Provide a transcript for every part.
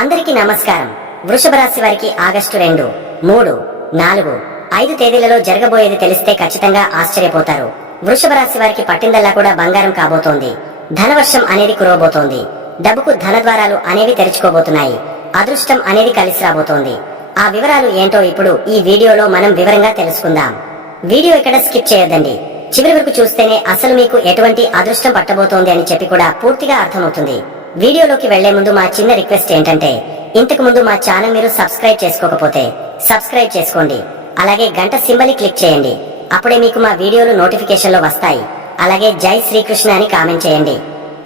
అందరికీ నమస్కారం. వృషభ రాశి వారికి ఆగస్టు 2, 3, 4, 5 తేదీలలో జరగబోయేది తెలిస్తే ఖచ్చితంగా ఆశ్చర్యపోతారు. వృషభ రాశి వారికి పట్టిందల్లా కూడా బంగారం కాబోతోంది. ధనవర్షం అనేది కురవబోతోంది. డబ్బుకు ధనద్వారాలు అనేవి తెరుచుకోబోతున్నాయి. అదృష్టం అనేది కలిసి రాబోతోంది. ఆ వివరాలు ఏంటో ఇప్పుడు ఈ వీడియోలో మనం వివరంగా తెలుసుకుందాం. వీడియో ఇక్కడ స్కిప్ చేయొద్దండి. చివరి వరకు చూస్తేనే అసలు మీకు ఎటువంటి అదృష్టం పట్టబోతోంది అని చెప్పి కూడా పూర్తిగా అర్థమవుతుంది. వీడియోలోకి వెళ్లే ముందు మా చిన్న రిక్వెస్ట్ ఏంటంటే, ఇంతకు ముందు మా ఛానల్ మీరు సబ్స్క్రైబ్ చేసుకోకపోతే సబ్స్క్రైబ్ చేసుకోండి. అలాగే గంట సింబల్ క్లిక్ చేయండి. అప్పుడే మీకు మా వీడియోలు నోటిఫికేషన్ లో వస్తాయి. అలాగే జై శ్రీకృష్ణ అని కామెంట్ చేయండి.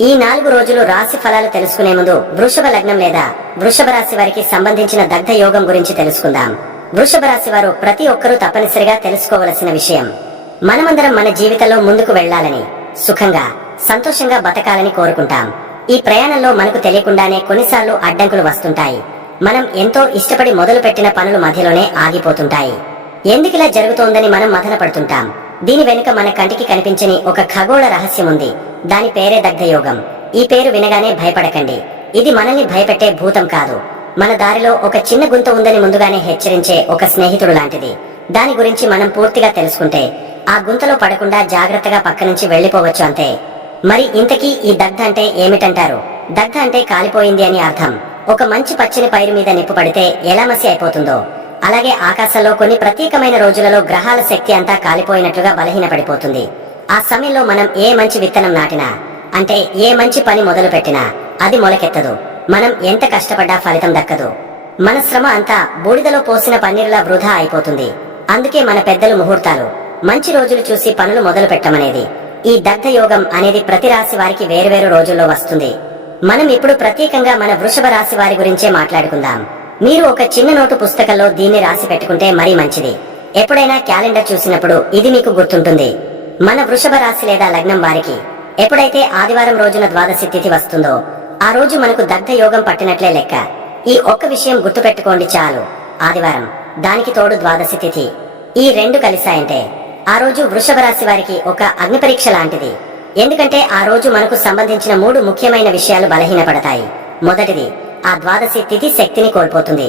ఈ 4 రోజులు రాశి ఫలాలు తెలుసుకునే ముందు వృషభ లగ్నం లేదా వృషభ రాశి వారికి సంబంధించిన దగ్ధ యోగం గురించి తెలుసుకుందాం. వృషభ రాశి వారు ప్రతి ఒక్కరూ తప్పనిసరిగా తెలుసుకోవలసిన విషయం, మనమందరం మన జీవితంలో ముందుకు వెళ్లాలని, సుఖంగా సంతోషంగా బతకాలని కోరుకుంటాం. ఈ ప్రయాణంలో మనకు తెలియకుండానే కొన్నిసార్లు అడ్డంకులు వస్తుంటాయి. మనం ఎంతో ఇష్టపడి మొదలు పెట్టిన పనులు మధ్యలోనే ఆగిపోతుంటాయి. ఎందుకిలా జరుగుతోందని మనం మదన పడుతుంటాం. దీని వెనుక మన కంటికి కనిపించని ఒక ఖగోళ రహస్యం ఉంది. దాని పేరే దగ్ధయోగం. ఈ పేరు వినగానే భయపడకండి. ఇది మనల్ని భయపెట్టే భూతం కాదు. మన దారిలో ఒక చిన్న గుంత ఉందని ముందుగానే హెచ్చరించే ఒక స్నేహితుడు లాంటిది. దాని గురించి మనం పూర్తిగా తెలుసుకుంటే ఆ గుంతలో పడకుండా జాగ్రత్తగా పక్క నుంచి వెళ్లిపోవచ్చు అంతే. మరి ఇంతకీ ఈ దగ్ధ అంటే ఏమిటంటారు? దగ్ధ అంటే కాలిపోయింది అని అర్థం. ఒక మంచి పచ్చని పైరు మీద నిప్పు పడితే ఎలా మసి అయిపోతుందో, అలాగే ఆకాశంలో కొన్ని ప్రత్యేకమైన రోజులలో గ్రహాల శక్తి అంతా కాలిపోయినట్లుగా బలహీనపడిపోతుంది. ఆ సమయంలో మనం ఏ మంచి విత్తనం నాటినా, అంటే ఏ మంచి పని మొదలు పెట్టినా అది మొలకెత్తదు. మనం ఎంత కష్టపడ్డా ఫలితం దక్కదు. మన శ్రమ అంతా బూడిదలో పోసిన పన్నీరులా వృధా అయిపోతుంది. అందుకే మన పెద్దలు ముహూర్తాలు, మంచి రోజులు చూసి పనులు మొదలు పెట్టమనేది. ఈ దగ్ధ యోగం అనేది ప్రతి రాశి వారికి వేరువేరు రోజుల్లో వస్తుంది. మనం ఇప్పుడు ప్రత్యేకంగా మన వృషభ రాశి వారి గురించే మాట్లాడుకుందాం. మీరు ఒక చిన్న నోటు పుస్తకంలో దీన్ని రాసి పెట్టుకుంటే మరీ మంచిది. ఎప్పుడైనా క్యాలెండర్ చూసినప్పుడు ఇది మీకు గుర్తుంటుంది. మన వృషభ రాశి లేదా లగ్నం వారికి ఎప్పుడైతే ఆదివారం రోజున ద్వాదశి తిథి వస్తుందో ఆ రోజు మనకు దగ్ధ యోగం పట్టినట్లే లెక్క. ఈ ఒక్క విషయం గుర్తుపెట్టుకోండి చాలు. ఆదివారం, దానికి తోడు ద్వాదశి తిథి, ఈ 2 కలిశాయంటే ఆ రోజు వృషభ రాశి వారికి ఒక అగ్ని పరీక్ష లాంటిది. ఎందుకంటే ఆ రోజు మనకు సంబంధించిన 3 ముఖ్యమైన విషయాలు బలహీనపడతాయి. మొదటిది, ఆ ద్వాదశి తిథి శక్తిని కోల్పోతుంది.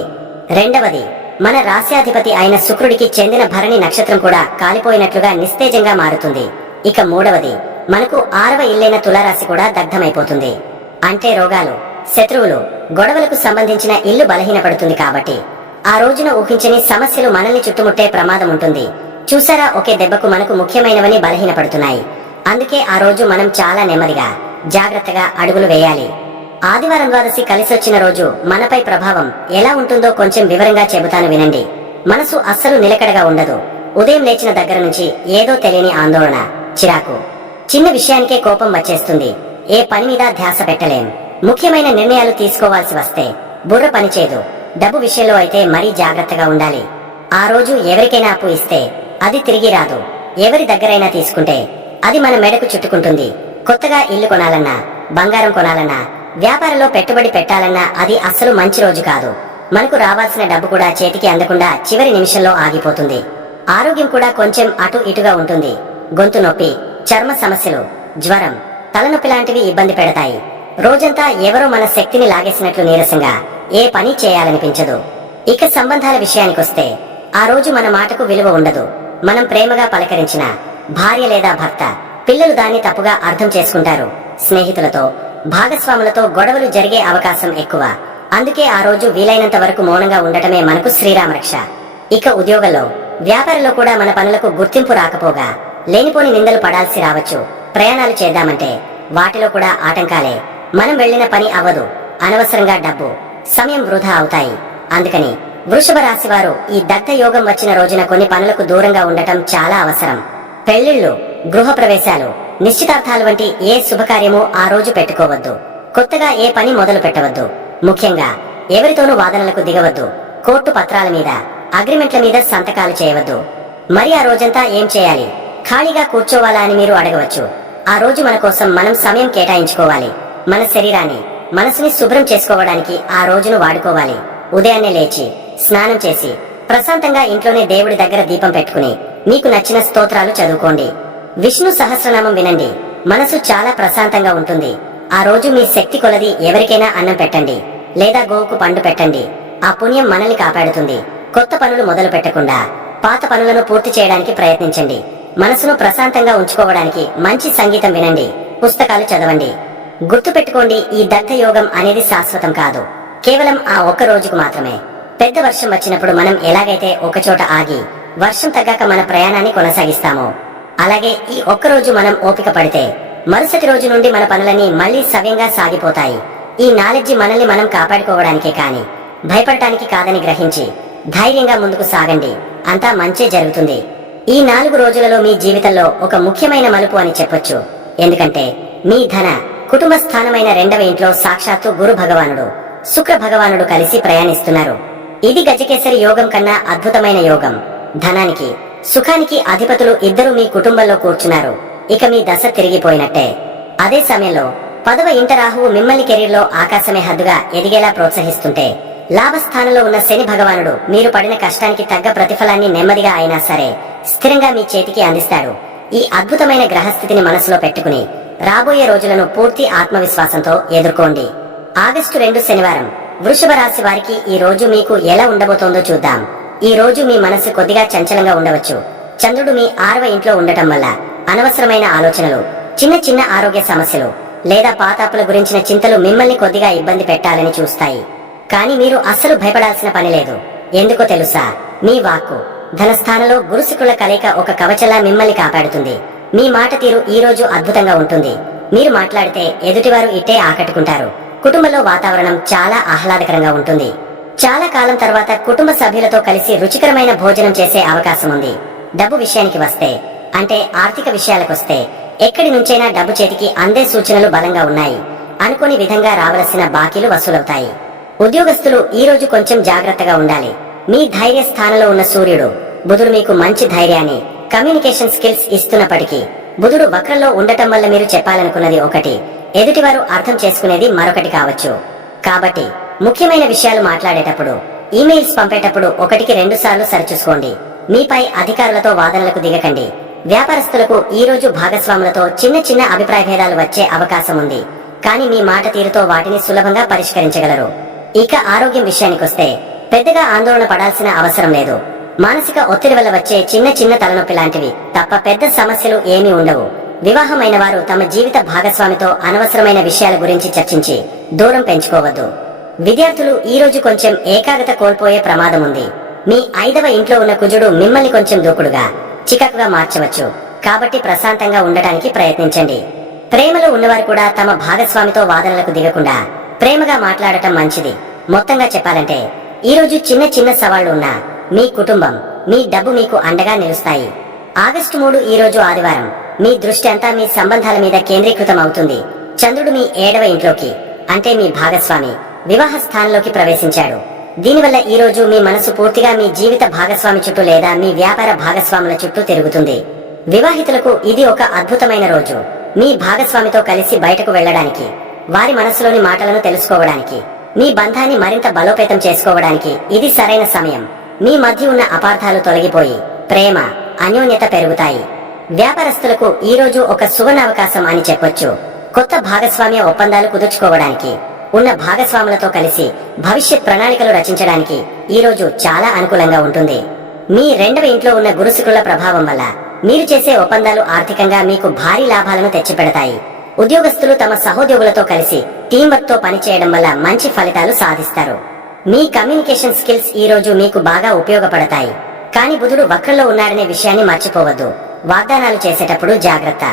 రెండవది, మన రాశ్యాధిపతి అయిన శుక్రుడికి చెందిన భరణి నక్షత్రం కూడా కాలిపోయినట్లుగా నిస్తేజంగా మారుతుంది. ఇక మూడవది, మనకు 6వ ఇల్లైన తులారాశి కూడా దగ్ధమైపోతుంది. అంటే రోగాలు, శత్రువులు, గొడవలకు సంబంధించిన ఇల్లు బలహీనపడుతుంది. కాబట్టి ఆ రోజున ఊహించని సమస్యలు మనల్ని చుట్టుముట్టే ప్రమాదం ఉంటుంది. చూసారా, ఒకే దెబ్బకు మనకు ముఖ్యమైనవని బలహీనపడుతున్నాయి. అందుకే ఆ రోజు మనం చాలా నెమ్మదిగా, జాగ్రత్తగా అడుగులు వేయాలి. ఆదివారం ద్వాదశి కలిసొచ్చిన రోజు మనపై ప్రభావం ఎలా ఉంటుందో కొంచెం వివరంగా చెబుతాను వినండి. మనసు అస్సలు నిలకడగా ఉండదు. ఉదయం లేచిన దగ్గర నుంచి ఏదో తెలియని ఆందోళన, చిరాకు, చిన్న విషయానికే కోపం వచ్చేస్తుంది. ఏ పని మీద ధ్యాస పెట్టలేం. ముఖ్యమైన నిర్ణయాలు తీసుకోవాల్సి వస్తే బుర్ర పనిచేయదు. డబ్బు విషయంలో అయితే మరీ జాగ్రత్తగా ఉండాలి. ఆ రోజు ఎవరికైనా అప్పు ఇస్తే అది తిరిగి రాదు. ఎవరి దగ్గరైనా తీసుకుంటే అది మన మెడకు చుట్టుకుంటుంది. కొత్తగా ఇల్లు కొనాలన్నా, బంగారం కొనాలన్నా, వ్యాపారంలో పెట్టుబడి పెట్టాలన్నా అది అస్సలు మంచి రోజు కాదు. మనకు రావాల్సిన డబ్బు కూడా చేతికి అందకుండా చివరి నిమిషంలో ఆగిపోతుంది. ఆరోగ్యం కూడా కొంచెం అటు ఇటుగా ఉంటుంది. గొంతు నొప్పి, చర్మ సమస్యలు, జ్వరం, తలనొప్పి లాంటివి ఇబ్బంది పెడతాయి. రోజంతా ఎవరో మన శక్తిని లాగేసినట్లు నీరసంగా ఏ పని చేయాలనిపించదు. ఇక సంబంధాల విషయానికొస్తే ఆ రోజు మన మాటకు విలువ ఉండదు. మనం ప్రేమగా పలకరించిన భార్య లేదా భర్త, పిల్లలు దాన్ని తప్పుగా అర్థం చేసుకుంటారు. స్నేహితులతో, భాగస్వాములతో గొడవలు జరిగే అవకాశం ఎక్కువ. అందుకే ఆ రోజు వీలైనంత వరకు మౌనంగా ఉండటమే మనకు శ్రీరామరక్ష. ఇక ఉద్యోగంలో, వ్యాపారంలో కూడా మన పనులకు గుర్తింపు రాకపోగా లేనిపోని నిందలు పడాల్సి రావచ్చు. ప్రయాణాలు చేద్దామంటే వాటిలో కూడా ఆటంకాలే. మనం వెళ్లిన పని అవ్వదు. అనవసరంగా డబ్బు, సమయం వృధా అవుతాయి. అందుకని వృషభ రాశి వారు ఈ దగ్ధ యోగం వచ్చిన రోజున కొన్ని పనులకు దూరంగా ఉండటం చాలా అవసరం. పెళ్లిళ్లు, గృహ ప్రవేశాలు, నిశ్చితార్థాలు వంటి ఏ శుభకార్యము ఆ రోజు పెట్టుకోవద్దు. కొత్తగా ఏ పని మొదలు పెట్టవద్దు. ముఖ్యంగా ఎవరితోనూ వాదనలకు దిగవద్దు. కోర్టు పత్రాల మీద, అగ్రిమెంట్ల మీద సంతకాలు చేయవద్దు. మరి ఆ రోజంతా ఏం చేయాలి? ఖాళీగా కూర్చోవాలా అని మీరు అడగవచ్చు. ఆ రోజు మన కోసం మనం సమయం కేటాయించుకోవాలి. మన శరీరాన్ని, మనసుని శుభ్రం చేసుకోవడానికి ఆ రోజును వాడుకోవాలి. ఉదయాన్నే లేచి స్నానం చేసి ప్రశాంతంగా ఇంట్లోనే దేవుడి దగ్గర దీపం పెట్టుకుని మీకు నచ్చిన స్తోత్రాలు చదువుకోండి. విష్ణు సహస్రనామం వినండి. మనసు చాలా ప్రశాంతంగా ఉంటుంది. ఆ రోజు మీ శక్తి కొలది ఎవరికైనా అన్నం పెట్టండి. లేదా గోవుకు పండు పెట్టండి. ఆ పుణ్యం మనల్ని కాపాడుతుంది. కొత్త పనులు మొదలు పెట్టకుండా పాత పనులను పూర్తి చేయడానికి ప్రయత్నించండి. మనసును ప్రశాంతంగా ఉంచుకోవడానికి మంచి సంగీతం వినండి, పుస్తకాలు చదవండి. గుర్తుపెట్టుకోండి, ఈ దగ్ధ యోగం అనేది శాశ్వతం కాదు, కేవలం ఆ ఒక్క రోజుకు మాత్రమే. పెద్ద వర్షం వచ్చినప్పుడు మనం ఎలాగైతే ఒకచోట ఆగి వర్షం తగ్గాక మన ప్రయాణాన్ని కొనసాగిస్తామో, అలాగే ఈ ఒక్కరోజు మనం ఓపిక పడితే మరుసటి రోజు నుండి మన పనులన్నీ మళ్లీ సవ్యంగా సాగిపోతాయి. ఈ నాలెడ్జి మనల్ని మనం కాపాడుకోవడానికే కాని భయపడటానికి కాదని గ్రహించి ధైర్యంగా ముందుకు సాగండి. అంతా మంచే జరుగుతుంది. ఈ 4 రోజులలో మీ జీవితంలో ఒక ముఖ్యమైన మలుపు అని చెప్పొచ్చు. ఎందుకంటే మీ ధన కుటుంబ స్థానమైన 2వ ఇంట్లో సాక్షాత్తు గురు భగవానుడు, శుక్ర భగవానుడు కలిసి ప్రయాణిస్తున్నారు. ఇది గజకేసరి యోగం కన్నా అద్భుతమైన యోగం. ధనానికి సుఖానికి అధిపతులు ఇద్దరు మీ కుటుంబంలో కూర్చున్నారు. ఇక మీ దశ తిరిగిపోయినట్టే. అదే సమయంలో 10వ ఇంట రాహువు మిమ్మల్ని కెరీర్లో ఆకాశమే హద్దుగా ఎదిగేలా ప్రోత్సహిస్తుంటే, లాభస్థానంలో ఉన్న శని భగవానుడు మీరు పడిన కష్టానికి తగ్గ ప్రతిఫలాన్ని నెమ్మదిగా అయినా సరే స్థిరంగా మీ చేతికి అందిస్తాడు. ఈ అద్భుతమైన గ్రహస్థితిని మనసులో పెట్టుకుని రాబోయే రోజులను పూర్తి ఆత్మవిశ్వాసంతో ఎదుర్కోండి. ఆగస్టు 2 శనివారం వృషభ రాశి వారికి ఈ రోజు మీకు ఎలా ఉండబోతోందో చూద్దాం. ఈ రోజు మీ మనసు కొద్దిగా చంచలంగా ఉండవచ్చు. చంద్రుడు మీ 6వ ఇంట్లో ఉండటం వల్ల అనవసరమైన ఆలోచనలు, చిన్న చిన్న ఆరోగ్య సమస్యలు లేదా పాతాపుల గురించిన చింతలు మిమ్మల్ని కొద్దిగా ఇబ్బంది పెట్టాలని చూస్తాయి. కానీ మీరు అస్సలు భయపడాల్సిన పని లేదు. ఎందుకో తెలుసా? మీ వాక్కు ధనస్థానంలో గురుశుక్రుల కలయిక ఒక కవచలా మిమ్మల్ని కాపాడుతుంది. మీ మాట తీరు ఈ రోజు అద్భుతంగా ఉంటుంది. మీరు మాట్లాడితే ఎదుటివారు ఇట్టే ఆకట్టుకుంటారు. కుటుంబంలో వాతావరణం చాలా ఆహ్లాదకరంగా ఉంటుంది. చాలా కాలం తర్వాత కుటుంబ సభ్యులతో కలిసి రుచికరమైన భోజనం చేసే అవకాశం ఉంది. డబ్బు విషయానికి వస్తే, అంటే ఆర్థిక విషయాలకొస్తే, ఎక్కడి నుంచైనా డబ్బు చేతికి అందే సూచనలు బలంగా ఉన్నాయి. అనుకోని విధంగా రావలసిన బాకీలు వసూలవుతాయి. ఉద్యోగస్తులు ఈ రోజు కొంచెం జాగ్రత్తగా ఉండాలి. మీ ధైర్య స్థానంలో ఉన్న సూర్యుడు బుధుడు మీకు మంచి ధైర్యాన్ని, కమ్యూనికేషన్ స్కిల్స్ ఇస్తున్నప్పటికీ బుధుడు వక్రంలో ఉండటం వల్ల మీరు చెప్పాలనుకున్నది ఒకటి, ఎదుటివారు అర్థం చేసుకునేది మరొకటి కావచ్చు. కాబట్టి ముఖ్యమైన విషయాలు మాట్లాడేటప్పుడు, ఈమెయిల్స్ పంపేటప్పుడు 1కి 2 సార్లు సరిచూసుకోండి. మీపై అధికారులతో వాదనలకు దిగకండి. వ్యాపారస్తులకు ఈ రోజు భాగస్వాములతో చిన్న చిన్న అభిప్రాయ భేదాలు వచ్చే అవకాశం ఉంది. కానీ మీ మాట తీరుతో వాటిని సులభంగా పరిష్కరించగలరు. ఇక ఆరోగ్యం విషయానికొస్తే పెద్దగా ఆందోళన పడాల్సిన అవసరం లేదు. మానసిక ఒత్తిడి వల్ల వచ్చే చిన్న చిన్న తలనొప్పి లాంటివి తప్ప పెద్ద సమస్యలు ఏమీ ఉండవు. వివాహమైన వారు తమ జీవిత భాగస్వామితో అనవసరమైన విషయాల గురించి చర్చించి దూరం పెంచుకోవద్దు. విద్యార్థులు ఈ రోజు కొంచెం ఏకాగ్రత కోల్పోయే ప్రమాదం ఉంది. మీ 5వ ఇంట్లో ఉన్న కుజుడు మిమ్మల్ని కొంచెం దూకుడుగా, చికాకుగా మార్చవచ్చు. కాబట్టి ప్రశాంతంగా ఉండటానికి ప్రయత్నించండి. ప్రేమలో ఉన్నవారు కూడా తమ భాగస్వామితో వాదనలకు దిగకుండా ప్రేమగా మాట్లాడటం మంచిది. మొత్తంగా చెప్పాలంటే ఈ రోజు చిన్న చిన్న సవాళ్లు ఉన్నా మీ కుటుంబం, మీ డబ్బు మీకు అండగా నిలుస్తాయి. ఆగస్టు 3 ఈ రోజు ఆదివారం మీ దృష్టి అంతా మీ సంబంధాల మీద కేంద్రీకృతం అవుతుంది. చంద్రుడు మీ 7వ ఇంట్లోకి, అంటే మీ భాగస్వామి వివాహ స్థానంలోకి ప్రవేశించాడు. దీనివల్ల ఈ రోజు మీ మనసు పూర్తిగా మీ జీవిత భాగస్వామి చుట్టూ లేదా మీ వ్యాపార భాగస్వాముల చుట్టూ తిరుగుతుంది. వివాహితులకు ఇది ఒక అద్భుతమైన రోజు. మీ భాగస్వామితో కలిసి బయటకు వెళ్లడానికి, వారి మనసులోని మాటలను తెలుసుకోవడానికి, మీ బంధాన్ని మరింత బలోపేతం చేసుకోవడానికి ఇది సరైన సమయం. మీ మధ్య ఉన్న అపార్థాలు తొలగిపోయి ప్రేమ, అన్యోన్యత పెరుగుతాయి. వ్యాపారస్తులకు ఈ రోజు ఒక సువర్ణావకాశం అని చెప్పొచ్చు. కొత్త భాగస్వామ్య ఒప్పందాలు కుదుర్చుకోవడానికి, ఉన్న భాగస్వాములతో కలిసి భవిష్యత్ ప్రణాళికలు రచించడానికి ఈ రోజు చాలా అనుకూలంగా ఉంటుంది. మీ 2వ ఇంట్లో ఉన్న గురుశుక్రుల ప్రభావం వల్ల మీరు చేసే ఒప్పందాలు ఆర్థికంగా మీకు భారీ లాభాలను తెచ్చిపెడతాయి. ఉద్యోగస్తులు తమ సహోద్యోగులతో కలిసి టీంవర్క్ తో పనిచేయడం వల్ల మంచి ఫలితాలు సాధిస్తారు. మీ కమ్యూనికేషన్ స్కిల్స్ ఈ రోజు మీకు బాగా ఉపయోగపడతాయి. కానీ బుధుడు వక్రంలో ఉన్నాడనే విషయాన్ని మర్చిపోవద్దు. వాగ్దానాలు చేసేటప్పుడు జాగ్రత్త.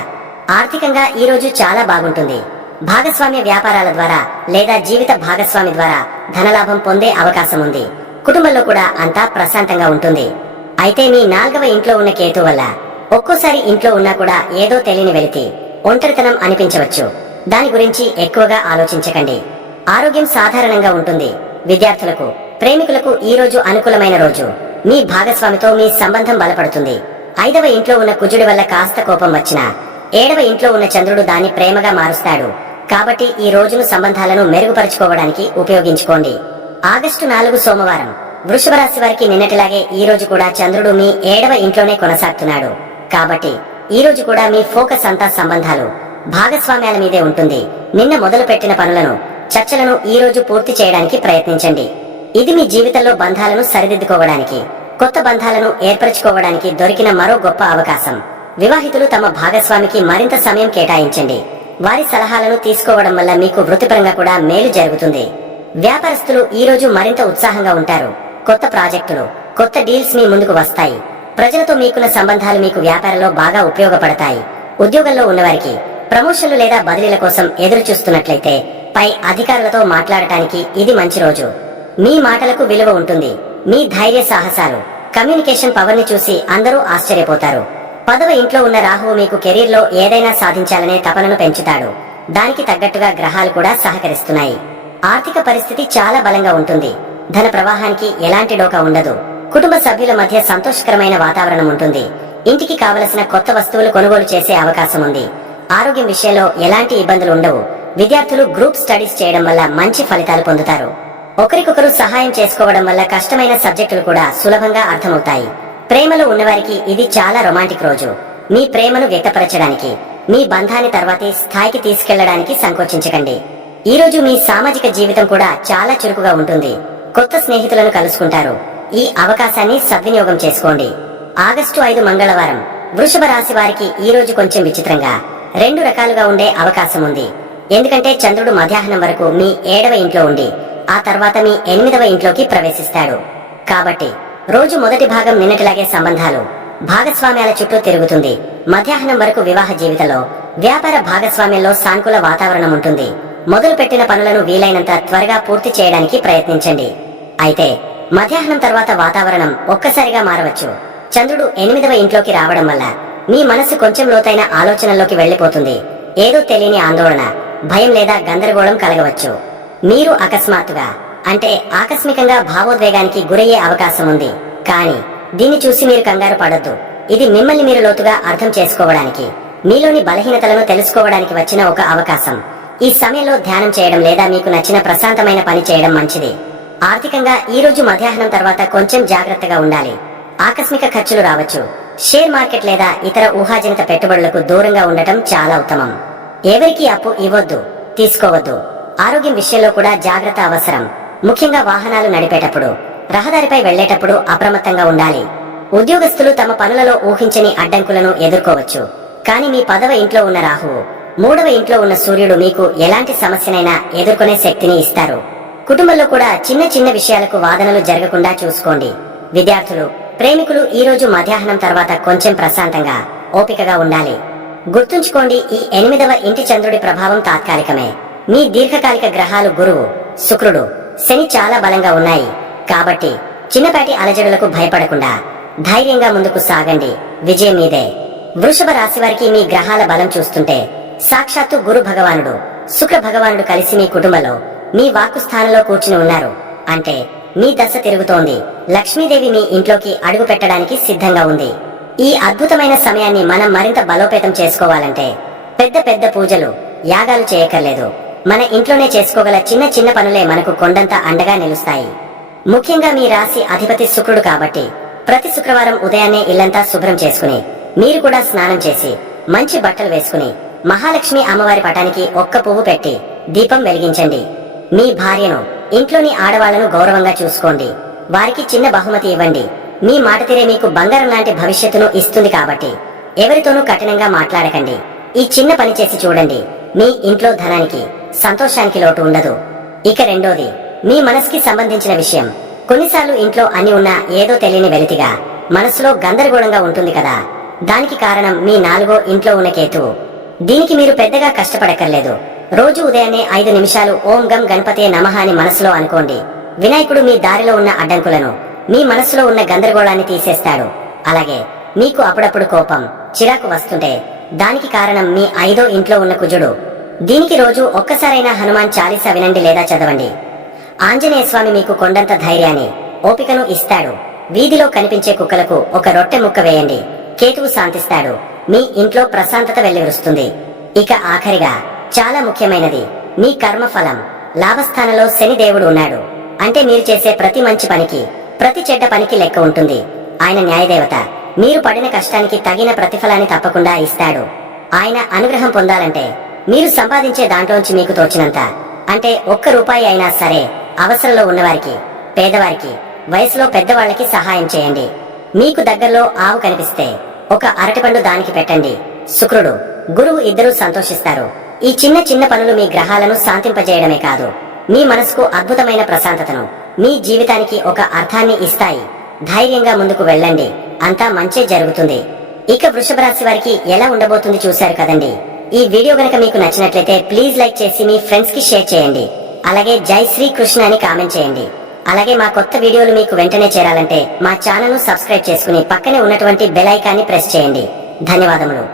ఆర్థికంగా ఈ రోజు చాలా బాగుంటుంది. భాగస్వామ్య వ్యాపారాల ద్వారా లేదా జీవిత భాగస్వామి ద్వారా ధనలాభం పొందే అవకాశం ఉంది. కుటుంబంలో కూడా అంతా ప్రశాంతంగా ఉంటుంది. అయితే మీ 4వ ఇంట్లో ఉన్న కేతు వల్ల ఒక్కోసారి ఇంట్లో ఉన్నా కూడా ఏదో తెలియని వెలితి, ఒంటరితనం అనిపించవచ్చు. దాని గురించి ఎక్కువగా ఆలోచించకండి. ఆరోగ్యం సాధారణంగా ఉంటుంది. విద్యార్థులకు, ప్రేమికులకు ఈ రోజు అనుకూలమైన రోజు. మీ భాగస్వామితో మీ సంబంధం బలపడుతుంది. 5వ ఇంట్లో ఉన్న కుజుడి వల్ల కాస్త కోపం వచ్చినా 7వ ఇంట్లో ఉన్న చంద్రుడు దాన్ని ప్రేమగా మారుస్తాడు. కాబట్టి ఈ రోజును సంబంధాలను మెరుగుపరుచుకోవడానికి ఉపయోగించుకోండి. ఆగస్టు 4 సోమవారం వృషభ రాశి వారికి నిన్నటిలాగే ఈ రోజు కూడా చంద్రుడు మీ 7వ ఇంట్లోనే కొనసాగుతున్నాడు. కాబట్టి ఈ రోజు కూడా మీ ఫోకస్ అంతా సంబంధాలు, భాగస్వామ్యాల మీదే ఉంటుంది. నిన్న మొదలు పెట్టిన పనులను చర్చలను ఈ రోజు పూర్తి చేయడానికి ప్రయత్నించండి. ఇది మీ జీవితంలో బంధాలను సరిదిద్దుకోవడానికి, కొత్త బంధాలను ఏర్పరచుకోవడానికి దొరికిన మరో గొప్ప అవకాశం. వివాహితులు తమ భాగస్వామికి మరింత సమయం కేటాయించండి. వారి సలహాలను తీసుకోవడం వల్ల మీకు వృత్తిపరంగా కూడా మేలు జరుగుతుంది. వ్యాపారస్తులు ఈ రోజు మరింత ఉత్సాహంగా ఉంటారు. కొత్త ప్రాజెక్టులు, కొత్త డీల్స్ మీ ముందుకు వస్తాయి. ప్రజలతో మీకున్న సంబంధాలు మీకు వ్యాపారంలో బాగా ఉపయోగపడతాయి. ఉద్యోగంలో ఉన్నవారికి ప్రమోషన్లు లేదా బదిలీల కోసం ఎదురు చూస్తున్నట్లయితే పై అధికారులతో మాట్లాడటానికి ఇది మంచి రోజు. మీ మాటలకు విలువ ఉంటుంది. మీ ధైర్య సాహసాలు, కమ్యూనికేషన్ పవర్ ని చూసి అందరూ ఆశ్చర్యపోతారు. 10వ ఇంట్లో ఉన్న రాహువు మీకు కెరీర్ లో ఏదైనా సాధించాలనే తపనను పెంచుతాడు. దానికి తగ్గట్టుగా గ్రహాలు కూడా సహకరిస్తున్నాయి. ఆర్థిక పరిస్థితి చాలా బలంగా ఉంటుంది. ధన ప్రవాహానికి ఎలాంటి డోకా ఉండదు. కుటుంబ సభ్యుల మధ్య సంతోషకరమైన వాతావరణం ఉంటుంది. ఇంటికి కావలసిన కొత్త వస్తువులు కొనుగోలు చేసే అవకాశం ఉంది. ఆరోగ్యం విషయంలో ఎలాంటి ఇబ్బందులు ఉండవు. విద్యార్థులు గ్రూప్ స్టడీస్ చేయడం వల్ల మంచి ఫలితాలు పొందుతారు. ఒకరికొకరు సహాయం చేసుకోవడం వల్ల కష్టమైన సబ్జెక్టులు కూడా సులభంగా అర్థమవుతాయి. ప్రేమలో ఉన్నవారికి ఇది చాలా రొమాంటిక్ రోజు. మీ ప్రేమను వ్యక్తపరచడానికి, మీ బంధాన్ని తర్వాతి స్థాయికి తీసుకెళ్లడానికి సంకోచించకండి. ఈ రోజు మీ సామాజిక జీవితం కూడా చాలా చురుకుగా ఉంటుంది. కొత్త స్నేహితులను కలుసుకుంటారు. ఈ అవకాశాన్ని సద్వినియోగం చేసుకోండి. ఆగస్టు 5 మంగళవారం వృషభ రాశి వారికి ఈ రోజు కొంచెం విచిత్రంగా 2 రకాలుగా ఉండే అవకాశం ఉంది. ఎందుకంటే చంద్రుడు మధ్యాహ్నం వరకు మీ 7వ ఇంట్లో ఉండి ఆ తర్వాత మీ 8వ ఇంట్లోకి ప్రవేశిస్తాడు. కాబట్టి రోజు మొదటి భాగం నిన్నటిలాగే సంబంధాలు, భాగస్వామ్యాల చుట్టూ తిరుగుతుంది. మధ్యాహ్నం వరకు వివాహ జీవితంలో, వ్యాపార భాగస్వామ్యంలో సానుకూల వాతావరణం ఉంటుంది. మొదలు పెట్టిన పనులను వీలైనంత త్వరగా పూర్తి చేయడానికి ప్రయత్నించండి. అయితే మధ్యాహ్నం తర్వాత వాతావరణం ఒక్కసారిగా మారవచ్చు. చంద్రుడు 8వ ఇంట్లోకి రావడం వల్ల మీ మనసు కొంచెం లోతైన ఆలోచనల్లోకి వెళ్లిపోతుంది. ఏదో తెలియని ఆందోళన, భయం లేదా గందరగోళం కలగవచ్చు. మీరు అకస్మాత్తుగా అంటే ఆకస్మికంగా భావోద్వేగానికి గురయ్యే అవకాశం ఉంది. కానీ దీన్ని చూసి మీరు కంగారు పడొద్దు. ఇది మిమ్మల్ని మీరు లోతుగా అర్థం చేసుకోవడానికి, మీలోని బలహీనతలను తెలుసుకోవడానికి వచ్చిన ఒక అవకాశం. ఈ సమయంలో ధ్యానం చేయడం లేదా మీకు నచ్చిన ప్రశాంతమైన పని చేయడం మంచిది. ఆర్థికంగా ఈ రోజు మధ్యాహ్నం తర్వాత కొంచెం జాగ్రత్తగా ఉండాలి. ఆకస్మిక ఖర్చులు రావచ్చు. షేర్ మార్కెట్ లేదా ఇతర ఊహాజనిత పెట్టుబడులకు దూరంగా ఉండటం చాలా ఉత్తమం. ఎవరికీ అప్పు ఇవ్వొద్దు, తీసుకోవద్దు. ఆరోగ్యం విషయంలో కూడా జాగ్రత్త అవసరం. ముఖ్యంగా వాహనాలు నడిపేటప్పుడు, రహదారిపై వెళ్లేటప్పుడు అప్రమత్తంగా ఉండాలి. ఉద్యోగస్తులు తమ పనులలో ఊహించని అడ్డంకులను ఎదుర్కోవచ్చు. కానీ మీ 10వ ఇంట్లో ఉన్న రాహువు, 3వ ఇంట్లో ఉన్న సూర్యుడు మీకు ఎలాంటి సమస్యనైనా ఎదుర్కొనే శక్తిని ఇస్తారు. కుటుంబంలో కూడా చిన్న చిన్న విషయాలకు వాదనలు జరగకుండా చూసుకోండి. విద్యార్థులు, ప్రేమికులు ఈ రోజు మధ్యాహ్నం తర్వాత కొంచెం ప్రశాంతంగా, ఓపికగా ఉండాలి. గుర్తుంచుకోండి, ఈ 8వ ఇంటి చంద్రుడి ప్రభావం తాత్కాలికమే. మీ దీర్ఘకాలిక గ్రహాలు గురువు, శుక్రుడు, శని చాలా బలంగా ఉన్నాయి. కాబట్టి చిన్నపాటి అలజడులకు భయపడకుండా ధైర్యంగా ముందుకు సాగండి. విజయం మీదే. వృషభ రాశి వారికి మీ గ్రహాల బలం చూస్తుంటే సాక్షాత్తు గురు భగవానుడు, శుక్ర భగవానుడు కలిసి మీ కుటుంబంలో మీ వాక్కు స్థానంలో కూర్చుని ఉన్నారు. అంటే మీ దశ తిరుగుతోంది. లక్ష్మీదేవి మీ ఇంట్లోకి అడుగు పెట్టడానికి సిద్ధంగా ఉంది. ఈ అద్భుతమైన సమయాన్ని మనం మరింత బలోపేతం చేసుకోవాలంటే పెద్ద పెద్ద పూజలు, యాగాలు చేయక్కర్లేదు. మన ఇంట్లోనే చేసుకోగల చిన్న చిన్న పనులే మనకు కొండంత అండగా నిలుస్తాయి. ముఖ్యంగా మీ రాశి అధిపతి శుక్రుడు కాబట్టి ప్రతి శుక్రవారం ఉదయాన్నే ఇల్లంతా శుభ్రం చేసుకుని, మీరు కూడా స్నానం చేసి మంచి బట్టలు వేసుకుని మహాలక్ష్మి అమ్మవారి పటానికి ఒక్క పువ్వు పెట్టి దీపం వెలిగించండి. మీ భార్యను, ఇంట్లోని ఆడవాళ్లను గౌరవంగా చూసుకోండి. వారికి చిన్న బహుమతి ఇవ్వండి. మీ మాట తీరే మీకు బంగారం లాంటి భవిష్యత్తును ఇస్తుంది. కాబట్టి ఎవరితోనూ కఠినంగా మాట్లాడకండి. ఈ చిన్న పని చేసి చూడండి. మీ ఇంట్లో ధనానికి, సంతోషానికి లోటు ఉండదు. ఇక రెండోది, మీ మనసుకి సంబంధించిన విషయం. కొన్నిసార్లు ఇంట్లో అన్ని ఉన్నా ఏదో తెలియని వెలితిగా, మనసులో గందరగోళంగా ఉంటుంది కదా. దానికి కారణం మీ 4వ ఇంట్లో ఉన్న కేతువు. దీనికి మీరు పెద్దగా కష్టపడక్కర్లేదు. రోజు ఉదయాన్నే 5 నిమిషాలు ఓం గం గణపతే నమః అని మనసులో అనుకోండి. వినాయకుడు మీ దారిలో ఉన్న అడ్డంకులను, మీ మనసులో ఉన్న గందరగోళాన్ని తీసేస్తాడు. అలాగే మీకు అప్పుడప్పుడు కోపం, చిరాకు వస్తుంటే దానికి కారణం మీ 5వ ఇంట్లో ఉన్న కుజుడు. దీనికి రోజు ఒక్కసారైనా హనుమాన్ చాలీసా వినండి లేదా చదవండి. ఆంజనేయ స్వామి మీకు కొండంత ధైర్యాన్ని, ఓపికను ఇస్తాడు. వీధిలో కనిపించే కుక్కలకు ఒక రొట్టె ముక్క వేయండి. కేతువు శాంతిస్తాడు. మీ ఇంట్లో ప్రశాంతత వెల్లివిరుస్తుంది. ఇక ఆఖరిగా చాలా ముఖ్యమైనది, మీ కర్మఫలం. లాభస్థానంలో శని దేవుడు ఉన్నాడు. అంటే మీరు చేసే ప్రతి మంచి పనికి, ప్రతి చెడ్డ పనికి లెక్క ఉంటుంది. ఆయన న్యాయదేవత. మీరు పడిన కష్టానికి తగిన ప్రతిఫలాన్ని తప్పకుండా ఇస్తాడు. ఆయన అనుగ్రహం పొందాలంటే మీరు సంపాదించే దాంట్లోంచి మీకు తోచినంత, అంటే ₹1 అయినా సరే అవసరంలో ఉన్నవారికి, పేదవారికి, వయసులో పెద్దవాళ్ళకి సహాయం చేయండి. మీకు దగ్గరలో ఆవు కనిపిస్తే ఒక అరటిపండు దానికి పెట్టండి. శుక్రుడు, గురువు ఇద్దరూ సంతోషిస్తారు. ఈ చిన్న చిన్న పనులు మీ గ్రహాలను శాంతింపజేయడమే కాదు, మీ మనసుకు అద్భుతమైన ప్రశాంతతను, మీ జీవితానికి ఒక అర్థాన్ని ఇస్తాయి. ధైర్యంగా ముందుకు వెళ్ళండి, అంతా మంచే జరుగుతుంది. ఇక వృషభ రాశి వారికి ఎలా ఉండబోతుంది చూశారు కదండి. ఈ వీడియో గనక మీకు నచ్చినట్లయితే ప్లీజ్ లైక్ చేసి మీ ఫ్రెండ్స్ కి షేర్ చేయండి. అలాగే జై శ్రీకృష్ణ అని కామెంట్ చేయండి. అలాగే మా కొత్త వీడియోలు మీకు వెంటనే చేరాలంటే మా ఛానల్ ను సబ్స్క్రైబ్ చేసుకుని పక్కనే ఉన్నటువంటి బెల్ ఐకాన్ని ప్రెస్ చేయండి. ధన్యవాదములు.